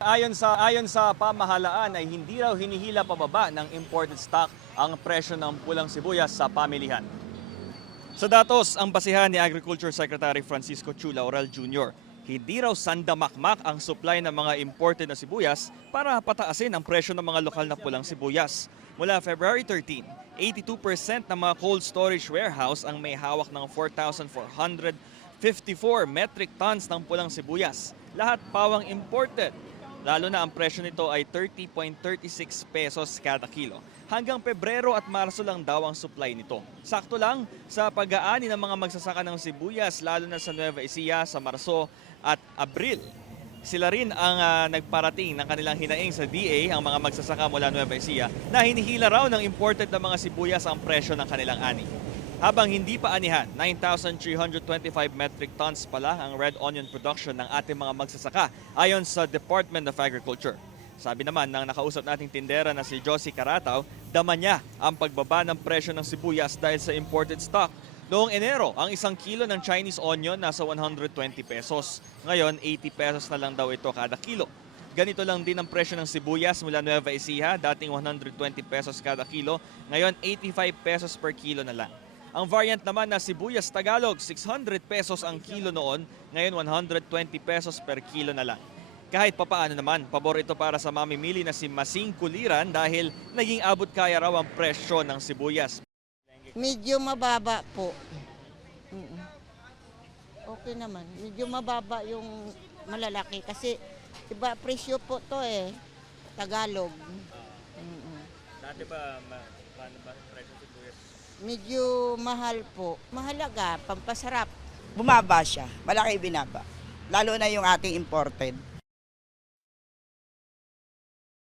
Ayon sa pamahalaan ay hindi raw hinihila pababa ng imported stock ang presyo ng pulang sibuyas sa pamilihan. Sa datos, ang basihan ni Agriculture Secretary Francisco Chu Laurel Jr., hindi raw sandamakmak ang supply ng mga imported na sibuyas para pataasin ang presyo ng mga lokal na pulang sibuyas. Mula February 13, 82% ng mga cold storage warehouse ang may hawak ng 4,454 metric tons ng pulang sibuyas. Lahat pawang imported. Lalo na ang presyo nito ay 30.36 pesos kada kilo. Hanggang Pebrero at Marso lang daw ang supply nito. Sakto lang sa pag-aani ng mga magsasaka ng sibuyas lalo na sa Nueva Ecija sa Marso at Abril. Sila rin ang nagparating ng kanilang hinaing sa DA, ang mga magsasaka mula Nueva Ecija, na hinihila raw ng imported na mga sibuyas ang presyo ng kanilang ani. Habang hindi pa anihan, 9,325 metric tons pala ang red onion production ng ating mga magsasaka ayon sa Department of Agriculture. Sabi naman ng nakausap nating tindera na si Josie Carataw, dama niya ang pagbaba ng presyo ng sibuyas dahil sa imported stock. Noong Enero, ang isang kilo ng Chinese onion nasa 120 pesos. Ngayon, 80 pesos na lang daw ito kada kilo. Ganito lang din ang presyo ng sibuyas mula Nueva Ecija, dating 120 pesos kada kilo, ngayon 85 pesos per kilo na lang. Ang variant naman na sibuyas Tagalog, 600 pesos ang kilo noon, ngayon 120 pesos per kilo na lang. Kahit papaano naman, pabor ito para sa mamimili na si Masing Kuliran dahil naging abot kaya raw ang presyo ng sibuyas. Medyo mababa po. Okay naman, medyo mababa yung malalaki kasi iba presyo po to Tagalog. Dati ba, paano ba presyo ng sibuyas? Medyo mahal po. Mahalaga, pampasarap. Bumaba siya, malaki binaba. Lalo na yung ating imported.